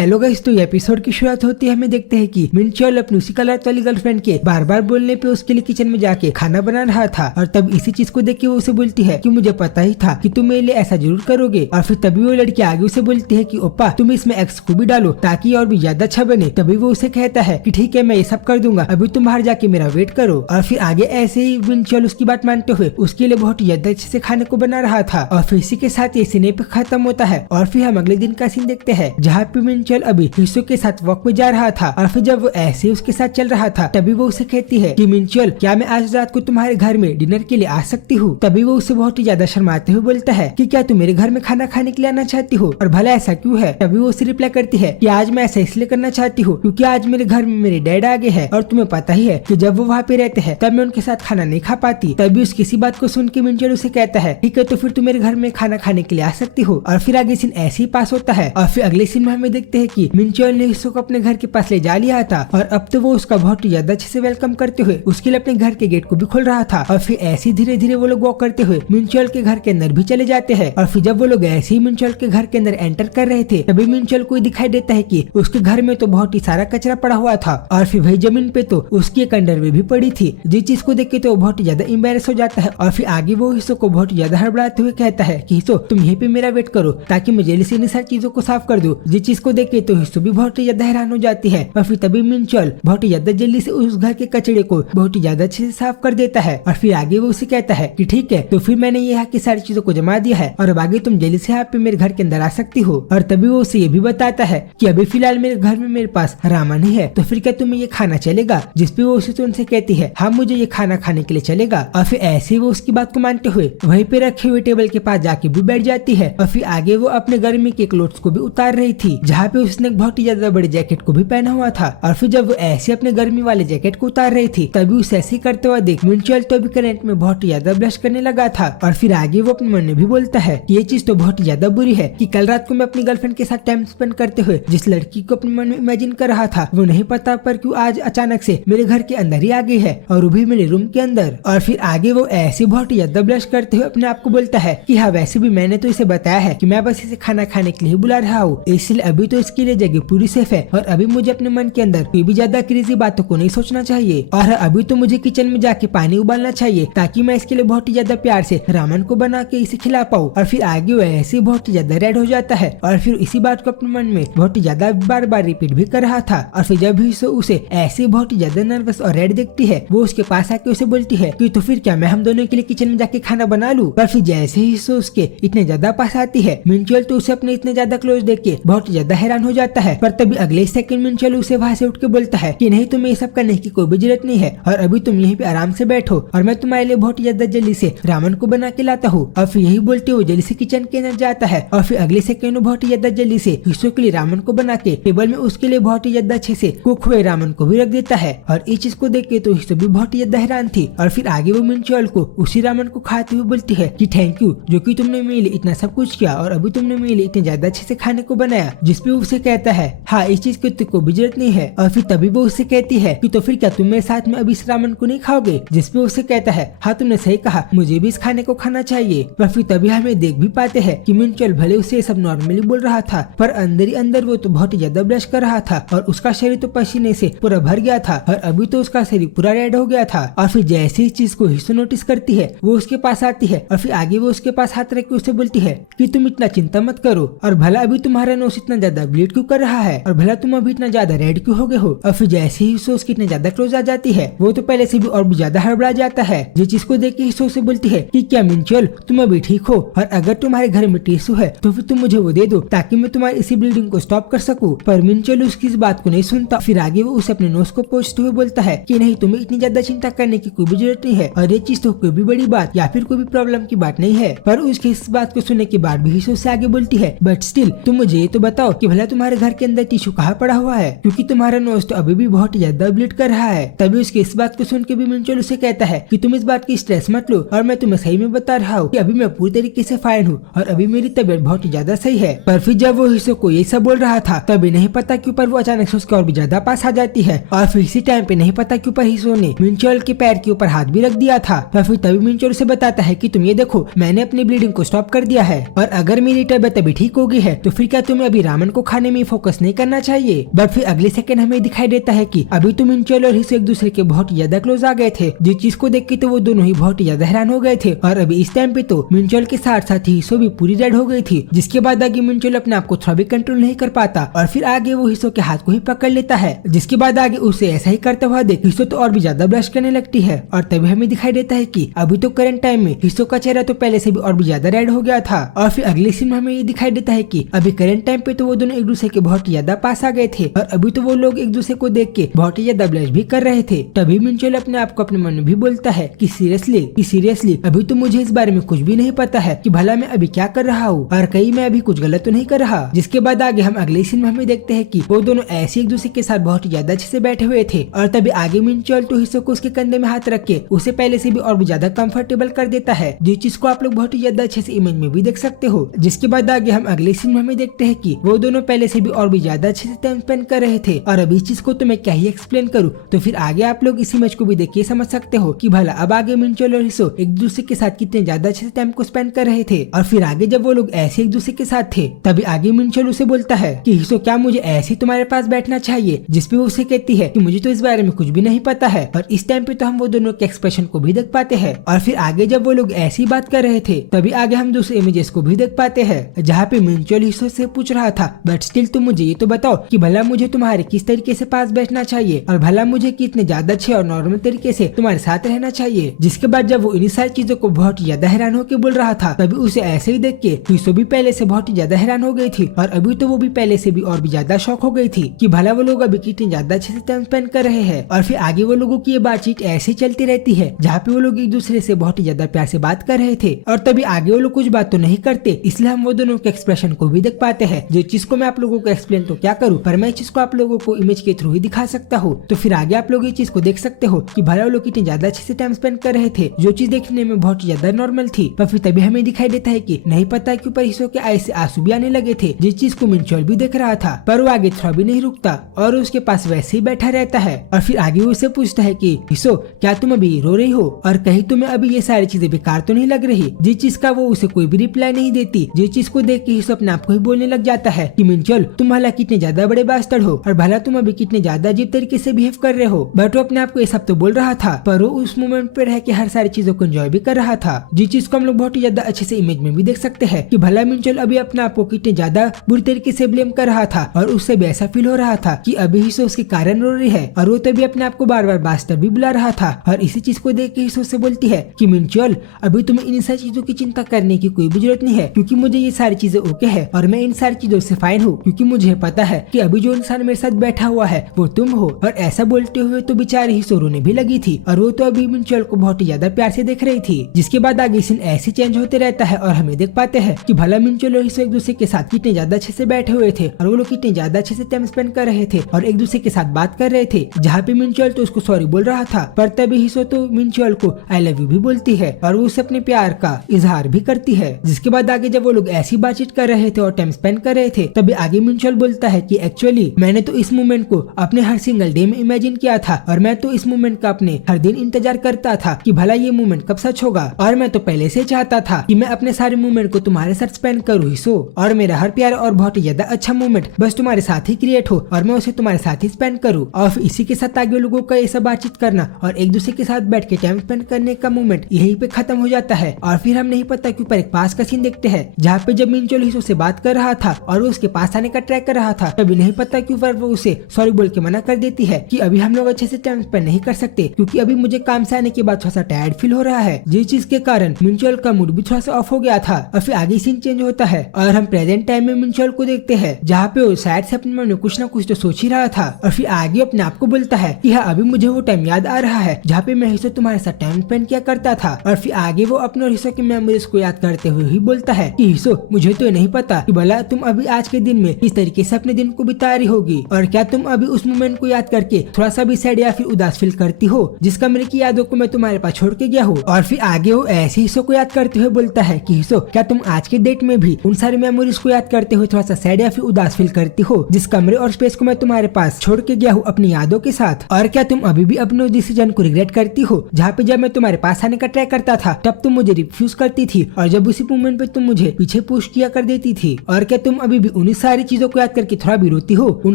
Hello guys, तो ये episode की शुरुआत होती है, हमें देखते हैं कि मिनचोल अपनी उसी कलर वाली गर्लफ्रेंड के बार बार बोलने पे उसके लिए किचन में जाके खाना बना रहा था। और तब इसी चीज को देख के वो उसे बोलती है कि मुझे पता ही था कि तुम मेरे लिए ऐसा जरूर करोगे। और फिर तभी वो लड़की आगे उसे बोलती है कि ओप्पा तुम इसमें एक्स को भी डालो ताकि और भी ज्यादा अच्छा बने। तभी वो उसे कहता है कि ठीक है, मैं ये सब कर दूंगा, अभी तुम बाहर जाके मेरा वेट करो। और फिर आगे ऐसे ही मिनचोल उसकी बात मानते हुए उसके लिए बहुत ही ज्यादा अच्छे से खाने को बना रहा था। और फिर इसी के साथ ये सीन पे खत्म होता है। और फिर हम अगले दिन का सीन देखते हैं जहाँ पे मिनचोल अभी हिस्सों के साथ वॉक पे जा रहा था। और फिर जब वो ऐसे उसके साथ चल रहा था तभी वो उसे कहती है कि मिनचोल क्या मैं आज रात को तुम्हारे घर में डिनर के लिए आ सकती हूँ। तभी वो उसे बहुत ही ज्यादा शर्माते हुए बोलता है कि क्या तुम मेरे घर में खाना खाने के लिए आना चाहती हो, और भला ऐसा क्यों है। तभी वो उसे रिप्लाई करती है कि आज मैं ऐसा इसलिए करना चाहती हूँ क्योंकि आज मेरे घर में मेरे डैड आ गए हैं, और तुम्हें पता ही है कि जब वो वहाँ पे रहते हैं तब मैं उनके साथ खाना नहीं खा पाती। तभी उसकी इसी बात को सुन के मिनचोल उसे कहता है ठीक है, तो फिर तुम मेरे घर में खाना खाने के लिए आ सकती हो। और फिर आगे सीन ऐसे ही पास होता है। और फिर अगले सीन में हमें देखते हैं कि मिनचोल ने हिस्सों को अपने घर के पास ले जा लिया था, और अब तो वो उसका बहुत ही ज्यादा अच्छे से वेलकम करते हुए उसके लिए अपने घर के गेट को भी खोल रहा था। और फिर ऐसे धीरे धीरे वो लोग वॉक करते हुए मिनचोल के घर के अंदर भी चले जाते हैं। और फिर जब वो लोग ऐसे ही मिनचोल के घर के अंदर एंटर कर रहे थे तभी मिनचोल को दिखाई देता है कि उसके घर में तो बहुत ही सारा कचरा पड़ा हुआ था। और फिर वही जमीन पे तो उसकी एक अंडरवेयर भी पड़ी थी, जिस चीज को देख के तो बहुत ही ज्यादा एम्बैरेस हो जाता है। और फिर आगे वो हिस्सों को बहुत ही ज्यादा हड़बड़ाते हुए कहता है कि हिस्सो तुम यहीं पे मेरा वेट करो ताकि मैं जल्दी से इन सारी चीजों को साफ कर दूं। जिस चीज को देख के तो हिस्सो भी बहुत ही ज्यादा हैरान हो जाती है। और फिर तभी मिनचोल बहुत ही ज्यादा जल्दी से उस घर के कचड़े को बहुत ही ज्यादा अच्छे से साफ कर देता है। और फिर आगे वो उसे कहता है कि ठीक है, तो फिर मैंने यहाँ की सारी चीजों को जमा दिया है और अब आगे तुम जल्दी से यहाँ पे मेरे घर के अंदर आ सकती हो। और तभी वो उसे ये भी बताता है कि अभी फिलहाल मेरे घर में मेरे पास रामा नहीं है, तो फिर क्या तुम्हें ये खाना चलेगा। जिसपे वो उसे तो उनसे कहती है हाँ मुझे ये खाना खाने के लिए चलेगा। और फिर ऐसे वो उसकी बात को मानते हुए वहीं पे रखे हुए टेबल के पास जाके भी बैठ जाती है। और फिर आगे वो अपने गर्मी के क्लोथ्स को भी उतार रही थी जहाँ पे उसने बहुत ही ज्यादा बड़े जैकेट को भी पहना हुआ था। और फिर जब वो ऐसे अपने गर्मी वाले जैकेट को उतार रही थी तभी उसे ऐसे करते हुए देख मिनचोल तो अभी करंट में बहुत ही ज्यादा ब्लश करने लगा था। और फिर आगे वो अपने मन में भी बोलता है कि ये चीज तो बहुत ही ज्यादा बुरी है कि कल रात को मैं अपनी गर्लफ्रेंड के साथ टाइम स्पेंड करते हुए जिस लड़की को अपने मन में इमेजिन कर रहा था वो नहीं पता पर क्यों आज अचानक से मेरे घर के अंदर ही आ गई है, और वो भी मेरे रूम के अंदर। और फिर आगे वो ऐसे बहुत ही ज्यादा ब्लश करते हुए अपने आप को बोलता है कि हाँ वैसे भी मैंने तो इसे बताया है कि मैं बस इसे खाना खाने के लिए बुला रहा हूँ, इसलिए अभी तो इसके लिए जगह पूरी सेफ है और अभी मुझे अपने मन के अंदर कोई भी ज्यादा क्रेजी बातों को नहीं सोचना चाहिए। और अभी तो मुझे किचन में जाके पानी उबालना चाहिए ताकि मैं इसके लिए बहुत ही ज्यादा प्यार से रामन को बना के इसे खिला पाऊँ। और फिर आगे वो ऐसे बहुत ही ज्यादा रेड हो जाता है और फिर इसी बात को अपने मन में बहुत ही ज्यादा बार बार रिपीट भी कर रहा था। और फिर जब भी उसे ऐसे बहुत ही ज्यादा नर्वस और रेड देखती है वो उसके पास आके उसे बोलती है कि तो फिर क्या मैं हम दोनों के लिए किचन में जाके खाना बना लूं। पर फिर जैसे ही उसके इतने ज्यादा पास आती है मिनचोल तो उसे अपने इतने ज्यादा क्लोज देख के बहुत ही ज्यादा हैरान हो जाता है। पर तभी अगले सेकंड मिनचोल उसे वहाँ से उठ के बोलता है कि नहीं तुम्हें ये सब करने की कोई भी जरूरत नहीं है और अभी तुम यहीं पे आराम से बैठो और मैं तुम्हारे लिए बहुत ही ज्यादा जल्दी से रामन को बना के लाता हूँ। और फिर यही बोलते हुए जल्दी से किचन के अंदर जाता है। और फिर अगले सेकंड बहुत ही ज्यादा जल्दी से हिस्सों के लिए रामन को बना के टेबल में उसके लिए बहुत ही ज्यादा अच्छे से कुक हुए रामन को भी रख देता है। और इस चीज को देख के तो हिस्सों भी बहुत ही ज्यादा हैरान थी। और फिर आगे वो मिनचोल को उसी रामन को खाते हुए बोलती है कि थैंक यू जो कि तुमने मेरे लिए इतना सब कुछ किया और अभी तुमने मेरे लिए इतने ज्यादा अच्छे से खाने को बनाया। जिसपे उसे कहता है हाँ इस चीज की तुमको भी जरूरत नहीं है। और फिर तभी वो उससे कहती है कि तो फिर क्या तुम मेरे साथ में अभी इस रामन को नहीं खाओगे। जिसपे उसे कहता है हाँ तुमने सही कहा, मुझे भी इस खाने को खाना चाहिए। पर फिर तभी हमें देख भी पाते हैं कि मिनचोल भले उसे सब नॉर्मली बोल रहा था पर अंदर ही अंदर वो तो बहुत ही ज्यादा ब्लश कर रहा था और उसका शरीर तो पसीने से पूरा भर गया था और अभी तो उसका शरीर पूरा रेड हो गया था। और फिर जैसे इस चीज को हिस्सो नोटिस करती है वो उसके पास आती है और फिर आगे वो उसके पास हाथ रख के उसे बोलती है कि तुम इतना चिंता मत करो और भला अभी तुम्हारा नोस इतना ज्यादा ब्लीड क्यों कर रहा है और भला तुम अभी इतना ज्यादा रेड क्यों हो गए हो। और फिर जैसे ही हिस्सो उसकी इतने ज्यादा क्लोज आ जाती है वो तो पहले से भी और भी ज्यादा हड़बड़ा जाता है। जिस चीज को देख के हिस्सो से बोलती है कि क्या मिनचोल तुम अभी ठीक हो और अगर तुम्हारे घर में टिश्यू है तो फिर तुम मुझे वो दे दो ताकि मैं तुम्हारी इसी ब्लीडिंग को स्टॉप कर सकूं। पर मिनचोल उसकी इस बात को नहीं सुनता। फिर आगे वो उसे अपने नोज को पोंछते हुए बोलता है कि नहीं तुम्हें इतनी ज्यादा चिंता करने की कोई भी जरूरत नहीं है और ये चीज तो कोई भी बड़ी बात या फिर कोई भी प्रॉब्लम की बात नहीं है। पर उसकी इस बात को सुनने के बाद भी हिस्सो से आगे बोलती है बट स्टिल तुम मुझे ये तो बताओ कि भला तुम्हारे घर के अंदर टिश्यू कहाँ पड़ा हुआ है क्योंकि तुम्हारा नोज तो अभी भी बहुत ज्यादा ब्लीड कर रहा है। तभी उसकी इस बात को सुन के भी मिनचोल उसे कहता है कि तुम इस बात की स्ट्रेस मत लो और मैं तुम्हें सही में बता रहा हूँ कि अभी मैं पूरी तरीके से फाइन हूँ और अभी मेरी तबीयत बहुत ही ज्यादा सही है। पर फिर जब वो हिस्सो को ये सब बोल रहा था तभी नहीं पता क्यों पर वो अचानक से उसके और भी ज्यादा पास आ जाती है। और फिर इसी टाइम पे नहीं पता क्यों पर हिस्सो ने मिनचोल के पैर के ऊपर हाथ भी रख दिया था। और फिर तभी मिनचोल उसे बताता है कि तुम ये देखो मैंने अपनी ब्लीडिंग को स्टॉप कर दिया है और अगर मेरी तबीयत अभी ठीक हो गई है तो फिर क्या तुम्हें अभी रामन को खाने में फोकस नहीं करना चाहिए। बट फिर अगले सेकंड हमें दिखाई देता है कि अभी तो मिंचोल और हिसो एक दूसरे के बहुत ज्यादा क्लोज आ गए थे, जिस चीज को देख के तो वो दोनों ही बहुत ज्यादा हैरान हो गए थे। और अभी इस टाइम पे तो मिंचोल के साथ साथ ही हिसो भी पूरी रेड हो गई थी, जिसके बाद आगे मिंचोल अपने आप को थोड़ा भी कंट्रोल नहीं कर पाता और फिर आगे वो हिसो के हाथ को ही पकड़ लेता है, जिसके बाद आगे उसे ऐसा ही करता हुआ देख हिसो तो और भी ज्यादा ब्लश करने लगती है। और तभी हमें दिखाई देता है कि अभी तो करंट टाइम में हिसो का चेहरा तो पहले से भी और भी ज्यादा रेड हो गया था। और फिर अगले सीन में हमें ये दिखाई देता है कि अभी करंट टाइम पे तो वो दोनों एक दूसरे के बहुत ज्यादा पास आ गए थे और अभी तो वो लोग एक दूसरे को देख के बहुत ही ज्यादा ब्लश भी कर रहे थे। तभी मिंचोल अपने आप को अपने मन में भी बोलता है कि सीरियसली अभी तो मुझे इस बारे में कुछ भी नहीं पता है कि भला मैं अभी क्या कर रहा हूँ और कहीं मैं अभी कुछ गलत तो नहीं कर रहा। जिसके बाद आगे हम अगले सीन में हमें देखते हैं कि वो दोनों ऐसे एक दूसरे के साथ बहुत ज्यादा अच्छे से बैठे हुए थे और तभी आगे मिंचोल तो हिसो को उसके कंधे में हाथ रख के उसे पहले से भी और भी ज्यादा कंफर्टेबल कर देता है, जिस चीज को आप लोग बहुत ही ज्यादा अच्छे से इमेज में भी देख सकते हो। जिसके बाद आगे हम अगले सीन में हमें देखते हैं कि वो दोनों पहले से भी और भी ज्यादा अच्छे से टाइम स्पेंड कर रहे थे और अब इस चीज को तो मैं क्या ही एक्सप्लेन करूँ, तो फिर आगे आप लोग इस इमेज को भी देख के समझ सकते हो कि भला अब आगे मिंचोल और हिसो एक दूसरे के साथ कितने ज्यादा अच्छे से टाइम को स्पेंड कर रहे थे। और फिर आगे जब वो लोग ऐसे एक दूसरे के साथ थे तभी आगे मिंचोल उसे बोलता है कि हिसो क्या मुझे ऐसे तुम्हारे पास बैठना चाहिए, जिसपे वो उसे कहती है कि मुझे तो इस बारे में कुछ भी नहीं पता है। और इस टाइम पे तो हम वो दोनों के एक्सप्रेशन को भी देख पाते हैं। और फिर आगे जब वो लोग ऐसी बात कर रहे थे तभी आगे हम दूसरे इमेजेस को भी देख पाते हैं, जहाँ पे मिंचोल हिसो से पूछ रहा था बट स्टिल तुम मुझे ये तो बताओ कि भला मुझे तुम्हारे किस तरीके से पास बैठना चाहिए और भला मुझे कितने ज्यादा अच्छे और नॉर्मल तरीके से तुम्हारे साथ रहना चाहिए। जिसके बाद जब वो इन सारी चीजों को बहुत ज्यादा हैरान होकर बोल रहा था तभी उसे ऐसे ही देख के हिसो भी पहले से बहुत ही ज्यादा हैरान हो गई थी और अभी तो वो भी पहले से भी और भी ज्यादा शॉक हो गई थी कि भला वो लोग अभी कितने ज्यादा अच्छे से टाइम स्पेंड कर रहे हैं। और फिर आगे वो लोगों की ये बातचीत ऐसे चलती रहती है जहाँ पे वो लोग एक दूसरे से बहुत ही ज्यादा प्यार से बात कर रहे थे और तभी आगे वो लोग कुछ बात तो नहीं करते, इसलिए हम वो दोनों के एक्सप्रेशन को भी देख पाते हैं। जो चीज को मैं आप लोगों को एक्सप्लेन तो क्या करूँ, पर मैं इस चीज को आप लोगों को इमेज के थ्रू ही दिखा सकता हूँ। तो फिर आगे आप लोग ये चीज को देख सकते हो कि भला वो लोग कितने ज्यादा अच्छे से टाइम स्पेंड कर रहे थे, जो चीज देखने में बहुत ज्यादा नॉर्मल थी। पर फिर तभी हमें दिखाई देता है कि नहीं पता क्यों पर हिसो के आई से आंसू भी आने लगे थे, जिस चीज को मिंचोल भी देख रहा था, पर वो आगे थोड़ा भी नहीं रुकता और उसके पास वैसे ही बैठा रहता है। और फिर आगे वो उससे पूछता है कि हिसो क्या तुम अभी रो रही हो और कहीं तुम्हें अभी ये सारी चीजें बेकार तो नहीं लग रही, जिस चीज का वो उसे कोई भी रिप्लाई नहीं देती। जिस चीज को देख के हिसो अपने आप को ही बोलने लग जाता है कि मिंचोल तुम भला कितने ज्यादा बड़े बास्टर्ड हो और भला तुम अभी कितने ज्यादा अजीब तरीके से बिहेव कर रहे हो। बट वो अपने आप को ये सब तो बोल रहा था पर वो उस मोमेंट पे रह के हर सारी चीजों को एंजॉय भी कर रहा था, जिस चीज को हम लोग बहुत ही ज्यादा अच्छे से इमेज में भी देख सकते हैं कि भला मिंचोल अभी अपने आप को कितने ज्यादा बुरी तरीके से ब्लेम कर रहा था और उससे भी ऐसा फील हो रहा था कि अभी हिसो उसके कारण रो रही है और वो तभी अपने आप को बार बार बास्टर भी बुला रहा था। और इसी चीज को देख के हिसो से बोलती है कि मिंचोल अभी तुम्हें इन सारी चीजों की चिंता करने की कोई भी जरूरत नहीं है, क्योंकि मुझे ये सारी चीजें ओके है और मैं इन सारी चीजों से फाइन हूँ, क्योंकि मुझे पता है कि अभी जो इंसान मेरे साथ बैठा हुआ है वो तुम हो। और ऐसा बोलते हुए तो बेचारी हिसो रोने भी लगी थी और वो तो अभी मिंचोल को बहुत ही ज्यादा प्यार से देख रही थी। जिसके बाद आगे सीन ऐसे चेंज होते रहता है और हमें देख पाते हैं कि भला मिंचोल और हिसो एक दूसरे के साथ कितने ज्यादा अच्छे से बैठे हुए थे और वो लोग कितने ज्यादा अच्छे से टाइम स्पेंड कर रहे थे और एक दूसरे के साथ बात कर रहे थे, जहाँ पे मिंचोल तो उसको सॉरी बोल रहा था पर तभी हिसो तो मिंचोल को आई लव यू भी बोलती है और वो उसे अपने प्यार का इजहार भी करती है। जिसके बाद आगे जब वो लोग ऐसी बातचीत कर रहे थे और टाइम स्पेंड कर रहे थे तभी आगे मिंचोल बोलता है कि एक्चुअली मैंने तो इस मोमेंट को अपने हर सिंगल डे में इमेजिन किया था और मैं तो इस मोमेंट का अपने हर दिन इंतजार करता था कि भला ये मोमेंट कब सच होगा, और मैं तो पहले से चाहता था कि मैं अपने सारे मोमेंट को तुम्हारे साथ स्पेंड करूँ हिसो, और मेरा हर प्यार और बहुत ही ज्यादा अच्छा मोमेंट बस तुम्हारे साथ ही क्रिएट हो और मैं उसे तुम्हारे साथ ही स्पेंड करूँ। और इसी के साथ आगे लोगों का ये सब बातचीत करना और एक दूसरे के साथ बैठ के टाइम स्पेंड करने का मोमेंट यहीं पे खत्म हो जाता है। और फिर हम नहीं पता क्यों पर एक पास का सीन देखते हैं जहाँ पे जब मिंचोल हिसो से बात कर रहा था और वो उसके पास आने का ट्राई कर रहा था, तभी नहीं पता क्यों पर वो उसे सॉरी बोल के मना कर देती है कि अभी हम लोग अच्छे से टाइम स्पेंड नहीं कर सकते क्योंकि अभी मुझे काम से आने के बाद थोड़ा सा टायर्ड फील हो रहा है, जिस चीज के कारण मिंचोल का मूड भी थोड़ा सा ऑफ हो गया था। और फिर आगे सीन चेंज होता है और हम प्रेजेंट टाइम में मिंचोल को देखते हैं जहाँ पे वो शायद से अपने मन में कुछ ना कुछ तो सोच ही रहा था और फिर आगे अपने आप को बोलता है कि हाँ अभी मुझे वो टाइम याद आ रहा है जहाँ पे मैं हिसो तुम्हारे साथ टाइम स्पेंड किया करता था। और फिर आगे वो अपने और हिसो की मेमोरीज को याद करते हुए ही बोलता है कि हिसो मुझे तो नहीं पता कि भला तुम अभी आज के दिन में किस तरीके से अपने दिन को बिता रही होगी और क्या तुम अभी उस मोमेंट को याद करके थोड़ा सा भी सैड या फिर उदास फील करती हो जिस कमरे की यादों को मैं तुम्हारे पास छोड़ के गया हूँ। और फिर आगे वो ऐसे हिसो को याद करते हुए बोलता है कि हिसो क्या तुम आज के डेट में भी उन सारी मेमोरीज को याद करते हुए थोड़ा सा सैड या फिर उदास फील करती हो जिस कमरे और स्पेस को मैं तुम्हारे पास छोड़ के गया हूँ अपनी यादों के साथ। और क्या तुम अभी भी अपने डिसीजन को रिग्रेट करती हो जहाँ पे जब मैं तुम्हारे पास आने का ट्राई करता था तब तुम मुझे रिफ्यूज करती थी और जब उसी मोमेंट पे तुम मुझे पीछे पुश किया कर देती थी। और क्या तुम अभी भी उन्हीं उन सारी चीजों को याद करके थोड़ा भी रोती हो, उन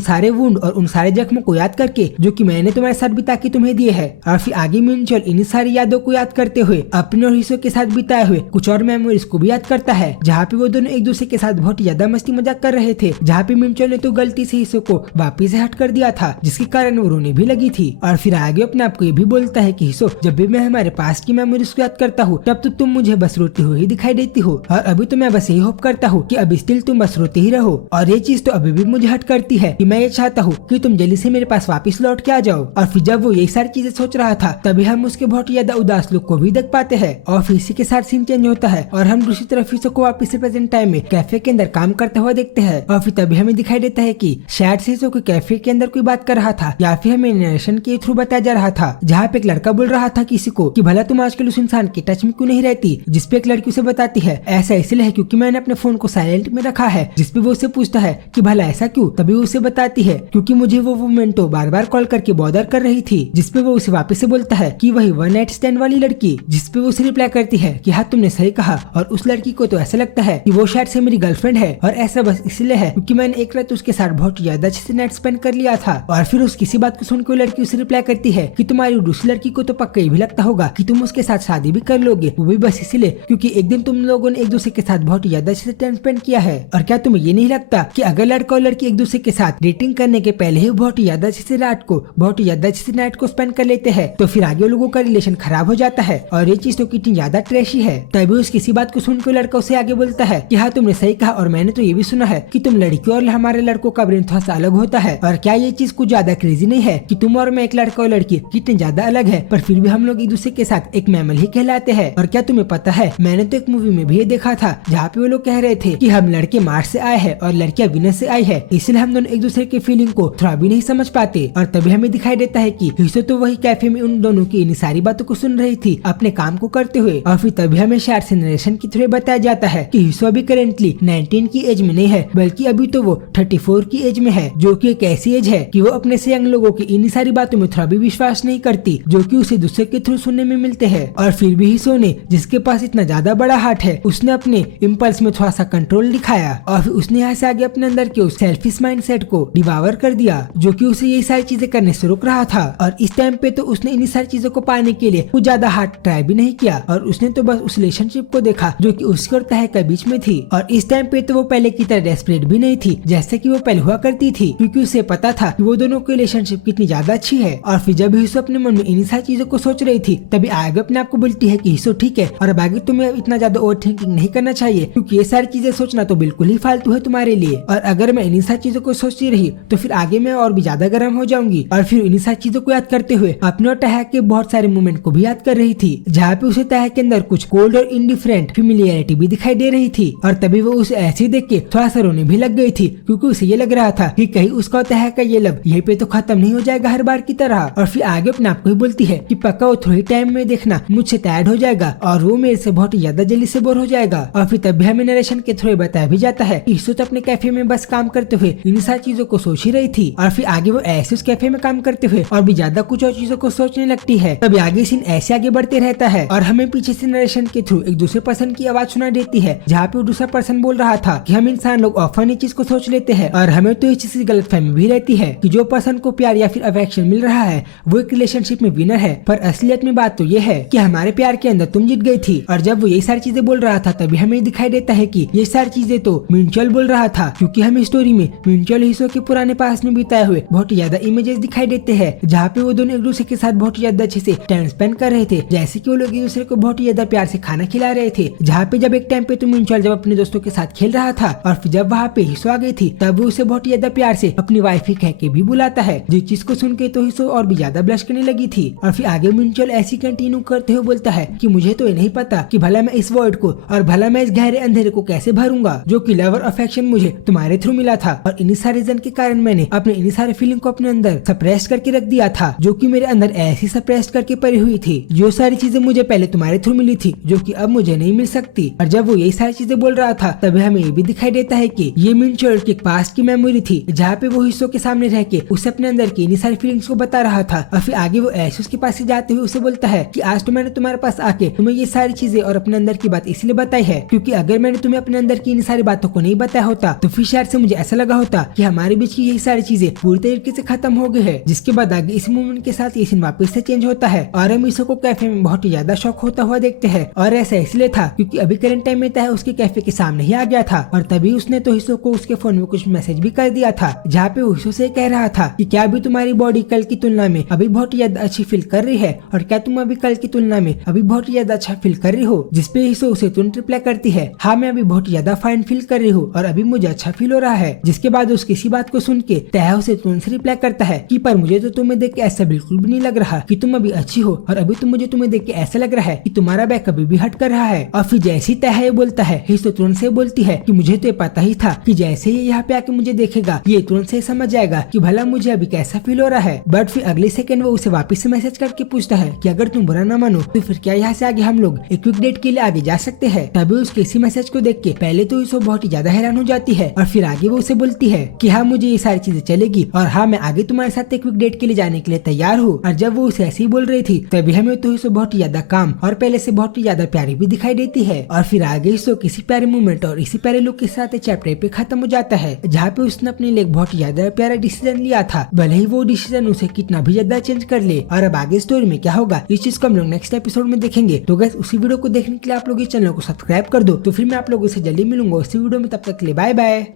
सारे वुंड और उन सारे जख्मों को याद करके जो कि मैंने तुम्हारे साथ बिता के तुम्हें दिए है। और फिर आगे मिंचोल इन सारी यादों को याद करते हुए अपने और हिस्सों के साथ बिताए हुए कुछ और मेमोरीज को भी याद करता है, जहाँ पे वो दोनों एक दूसरे के साथ बहुत ज्यादा मस्ती मजाक कर रहे थे, जहाँ पे मिंचोल ने तो गलती से हिस्सों को वापिस से हट कर दिया था, जिसके कारण वो रोने भी लगी थी। और फिर आगे अपने आप को ये भी बोलता है कि हिस्सो, जब भी मैं हमारे पास की मेमोरीज को याद करता हूँ तब तो तुम मुझे बस रोती हुई ही दिखाई देती हो, और अभी तो मैं बस यही होप करता हूँ कि अभी स्टिल तुम बस रोते ही रहो। और ये चीज तो अभी भी मुझे हट करती है कि मैं ये चाहता हूँ कि तुम जल्दी से मेरे पास वापस लौट के आ जाओ। और फिर जब वो यही सारी चीजें सोच रहा था तभी हम उसके बहुत ज्यादा उदास लुक को भी देख पाते हैं। और फिर इसी के साथ सीन चेंज होता है और हम दूसरी तरफ हिस्सो को वापस से प्रेजेंट टाइम में कैफे के अंदर काम करते हुए देखते हैं। और फिर तभी हमें दिखाई देता है कि शायद से हिस्सो को कैफे के अंदर कोई बात कर रहा था, या फिर हमें नरेशन के थ्रू बताया जा रहा था, जहाँ पे एक लड़का बोल रहा था किसी को कि भला तुम आजकल उस इंसान के टच में क्यों नहीं रहती, जिसपे एक लड़की उसे बताती है ऐसा इसलिए है क्योंकि मैंने अपने फोन को साइलेंट में रखा है, जिसपे वो उसे पूछता है कि भला ऐसा क्यों, तभी वो उसे बताती है क्योंकि मुझे वो मोमेंटो बार बार कॉल करके बॉदर कर रही थी, जिसपे वो उसे वापस से बोलता है कि वही वन नाइट स्टैंड वाली लड़की, जिसपे वो उसे रिप्लाई करती है कि हाँ तुमने सही कहा, और उस लड़की को तो ऐसा लगता है कि वो शायद से मेरी गर्लफ्रेंड है, और ऐसा बस इसलिए है क्योंकि मैंने एक रात उसके साथ बहुत ज्यादा अच्छे से नाइट स्पेंड कर लिया था। और फिर उस किसी बात को सुनकर वो लड़की उसे रिप्लाई करती है कि तुम्हारी दूसरी लड़की को तो पक्का ये भी लगता होगा कि तुम उसके साथ शादी भी कर लोगे, वो भी बस इसलिए क्योंकि एक दिन तुम लोगों ने एक दूसरे के साथ बहुत ज्यादा अच्छे से टाइम स्पेंड किया है। और क्या तुम्हें ये नहीं लगता कि अगर लड़का और लड़की एक दूसरे के साथ डेटिंग करने के पहले ही बहुत ज्यादा अच्छे से रात को बहुत ज्यादा अच्छे से नाइट को स्पेंड कर लेते हैं तो फिर आगे लोगों का रिलेशन खराब हो जाता है, और ये चीज तो कितनी ज्यादा ट्रेशी है। तभी उस किसी बात को सुनकर लड़का उसे आगे बोलता है कि हाँ तुमने सही कहा, और मैंने तो ये भी सुना है कि तुम लड़कियों और हमारे लड़कों का ब्रेन थोड़ा सा अलग होता है, और क्या ये चीज कुछ ज्यादा क्रेजी नहीं है कि तुम और मैं एक लड़का और लड़की कितने ज्यादा अलग है पर फिर भी हम लोग एक दूसरे के साथ एक मैमल ही कहलाते हैं। और क्या तुम्हें पता है मैंने तो एक मूवी में भी ये देखा था जहाँ पे वो लोग कह रहे थे कि हम लड़के मार्स से आए हैं और लड़कियां विनस से आई है, इसलिए हम दोनों एक दूसरे के फीलिंग को थोड़ा भी नहीं समझ पाते। और तभी हमें दिखाई देता है कि हिस्सो तो वही कैफे में उन दोनों की इन सारी बातों को सुन रही थी अपने काम को करते हुए। और फिर तभी हमें शायद से नरेशन की थ्रू बताया जाता है कि हिस्सो अभी करेंटली 19 की एज में नहीं है, बल्कि अभी तो वो 34 की एज में है, जो कि एक ऐसी एज है कि वो अपने से यंग लोगों की इन सारी बातों में थोड़ा भी विश्वास नहीं करती, जो कि उसे दूसरे के थ्रू सुनने में मिलते हैं। और फिर भी हिस्सो ने, जिसके पास इतना ज्यादा बड़ा हार्ट है, उसने अपने इम्पल्स में थोड़ा सा कंट्रोल दिखाया, और फिर उसने यहाँ से आगे अपने अंदर के उस सेल्फिश माइंडसेट को डिवावर कर दिया, जो कि उसे यही सारी चीजें करने से रोक रहा था। और इस टाइम पे तो उसने इन सारी चीजों को पाने के लिए कुछ ज्यादा हार्ड ट्राई भी नहीं किया, और उसने तो बस उस रिलेशनशिप को देखा जो कि उसके और तह के बीच में थी। और इस टाइम पे तो वो पहले की तरह डेस्परेट भी नहीं थी जैसे कि वो पहले हुआ करती थी, क्योंकि उसे पता था कि वो दोनों की रिलेशनशिप कितनी ज्यादा अच्छी है। और फिर जब हिस्सो अपने मन में इन सारी चीजों को सोच रही थी तभी आगे अपने आप को बोलती है कि हिस्सो ठीक है, और अब आगे तुम्हें इतना ज्यादा ओवर थिंकिंग नहीं करना चाहिए, क्योंकि ये सारी चीजें सोचना तो बिल्कुल ही फालतू है तुम्हारे लिए, और अगर मैं इन सारी चीजों को सोचती रही तो फिर आगे मैं और भी ज्यादा गर्म हो जाऊंगी। और फिर इन सारी चीजों को याद करते हुए अपने और तह के बहुत सारे मोमेंट को भी याद कर रही थी, जहाँ पे उसे तह के अंदर कुछ कोल्ड और इंडिफरेंट फेमिलियरिटी भी दिखाई दे रही थी। और तभी वो उसे ऐसे देख के थोड़ा सा रोने भी लग गई थी, क्योंकि उसे ये लग रहा था कि कहीं उसका तह का ये लब यहीं पे तो खत्म नहीं हो जाएगा हर बार की तरह। और फिर आगे अपने आप को ही बोलती है कि पक्का वो थोड़ी टाइम में देखना मुझसे टायर्ड हो जाएगा और वो मेरे से बहुत ज्यादा जल्दी से बोर हो जाएगा। और फिर तभी हमें नरेशन के थ्रू बताया भी जाता है कि हिस्सो तो अपने कैफे में बस काम करते हुए इन सारी चीजों को सोच ही रही थी, और फिर आगे वो ऐसे उस कैफे में काम करते हुए और भी ज्यादा कुछ और चीजों को सोचने लगती है। तभी आगे सीन ऐसे आगे बढ़ते रहता है और हमें पीछे से नरेशन के थ्रू एक दूसरे पर्सन की आवाज सुनाई देती है, जहाँ पे वो दूसरा पर्सन बोल रहा था कि हम इंसान लोग ऑफन ही चीज को सोच लेते हैं, और हमें तो इस चीज की गलतफहमी भी रहती है कि जो पर्सन को प्यार या फिर अफेक्शन मिल रहा है वो एक रिलेशनशिप में विनर है, पर असलियत में बात तो ये है कि हमारे प्यार के अंदर तुम जीत गई थी। और जब वो यही सारी चीजें बोल रहा था तभी हमें दिखाई देता है कि ये सारी चीजें तो मिंचुअल बोल रहा था, क्योंकि हमें स्टोरी में मिंचुअल हिस्सों के पुराने पास में बिताए हुए बहुत ज्यादा इमेजेस दिखाई देते हैं, जहाँ पे वो दोनों एक दूसरे के साथ बहुत ज्यादा अच्छे से टाइम स्पेंड कर रहे थे, जैसे कि वो लोग एक दूसरे को बहुत ज्यादा प्यार से खाना खिला रहे थे। जहाँ पे जब एक टाइम पे तो मिंचुअल जब अपने दोस्तों के साथ खेल रहा था और फिर जब वहाँ पे हिस्सो आ गई थी तब वो उसे बहुत ज्यादा प्यार से अपनी वाइफ ही कह के भी बुलाता है, जिस चीज को सुन के तो हिस्सो और भी ज्यादा ब्लश करने लगी थी। और फिर आगे मिंचुअल ऐसी कंटिन्यू करते हुए बोलता है कि मुझे तो ये नहीं पता कि भला मैं इस वर्ड को और भला मैं इस गहरे अंधेरे को कैसे भरूंगा, जो कि लव और अफेक्शन मुझे तुम्हारे थ्रू मिला था, और इन्हीं सारे रीजन के कारण मैंने अपने इन्हीं सारे फीलिंग को अपने अंदर सप्रेस करके रख दिया था, जो कि मेरे अंदर ऐसी सप्रेस करके पड़ी हुई थी। जो सारी चीजें मुझे पहले तुम्हारे थ्रू मिली थी जो कि अब मुझे नहीं मिल सकती। और जब वो यही सारी चीजें बोल रहा था तभी हमें ये भी दिखाई देता है कि ये मिंचुअल की पास्ट की मेमोरी थी, जहाँ पे वो हिस्सों के सामने रह के उसे अपने अंदर की इन्हीं सारी फीलिंग्स को बता रहा था। और फिर आगे वो ऐसे उसके पास से जाते हुए उसे बोलता है कि आज तो मैंने तुम्हारे पास आके तुम्हें ये सारी चीजें और अपने अंदर की बात इसलिए बताई है क्योंकि अगर मैंने तुम्हें अपने अंदर की इन सारी बातों को नहीं बताया होता होता तो फिर शायद से मुझे ऐसा लगा होता कि हमारे बीच की यही सारी चीजें पूरी तरीके से खत्म हो गई है। जिसके बाद आगे इस मूवमेंट के साथ ये सीन वापस से चेंज होता है और हम ईशो को कैफे में बहुत ही ज्यादा शौक होता हुआ देखते हैं। और ऐसा इसलिए था क्योंकि अभी करंट टाइम में तह उसके कैफे के सामने ही आ गया था और तभी उसने तो ईशो को उसके फोन में कुछ मैसेज भी कर दिया था, जहाँ पे ईशो से कह रहा था कि क्या अभी तुम्हारी बॉडी कल की तुलना में अभी बहुत ही ज्यादा अच्छी फील कर रही है और क्या तुम अभी कल की तुलना में अभी बहुत ही ज्यादा अच्छा फील कर रही हो। जिसपे ईशो उसे तुरंत रिप्लाई करती है, हाँ मैं अभी बहुत ज्यादा फाइन फील कर रही हूँ और अभी मुझे अच्छा फील हो रहा है। जिसके बाद उसकी इसी बात को सुन के तह उसे तुरंत रिप्लाई करता है कि पर मुझे तो तुम्हें देख के ऐसा बिल्कुल भी नहीं लग रहा कि तुम अभी अच्छी हो और अभी तो मुझे तुम्हें देख के ऐसा लग रहा है कि तुम्हारा बैग कभी भी हट कर रहा है। और फिर जैसे ही तह ये बोलता है ईशो तुरंत से बोलती है कि मुझे तो पता ही था कि जैसे ही यहाँ पे आके मुझे देखेगा ये तुरंत से समझ जाएगा कि भला मुझे अभी कैसा फील हो रहा है। बट फिर अगले सेकंड वो उसे वापस से मैसेज करके पूछता है कि अगर तुम बुरा ना मानो तो फिर क्या यहाँ से आगे हम लोग एक क्विक डेट के लिए आगे जा सकते हैं। तभी उसके इसी मैसेज को देख के पहले तो ईशो बहुत ही ज्यादा हैरान हो जाती है और फिर आगे वो उसे बोलती है कि हाँ मुझे ये सारी चीजें चलेगी और हाँ मैं आगे तुम्हारे साथ एक क्विक डेट के लिए जाने के लिए तैयार हूँ। और जब वो उसे ऐसे ही बोल रही थी तभी हमें तो ईशो बहुत ही ज्यादा काम और पहले से बहुत ही ज्यादा प्यारी भी दिखाई देती है। और फिर आगे ईशो किसी प्यारे मूवमेंट और इसी प्यारे लुक के साथ चैप्टर पे खत्म हो जाता है, जहाँ पे उसने अपने लिए बहुत ही ज्यादा प्यारा डिसीजन लिया था, भले ही वो डिसीजन उसे कितना भी ज्यादा चेंज कर ले। और अब आगे स्टोरी में क्या होगा इस चीज को हम लोग नेक्स्ट एपिसोड में देखेंगे। तो गाइस उसी वीडियो को देखने के लिए आप लोग इस चैनल को सब्सक्राइब कर दो। तो फिर मैं आप लोगों से जल्दी मिलूंगा उसी वीडियो में, तब तक के लिए बाय बाय।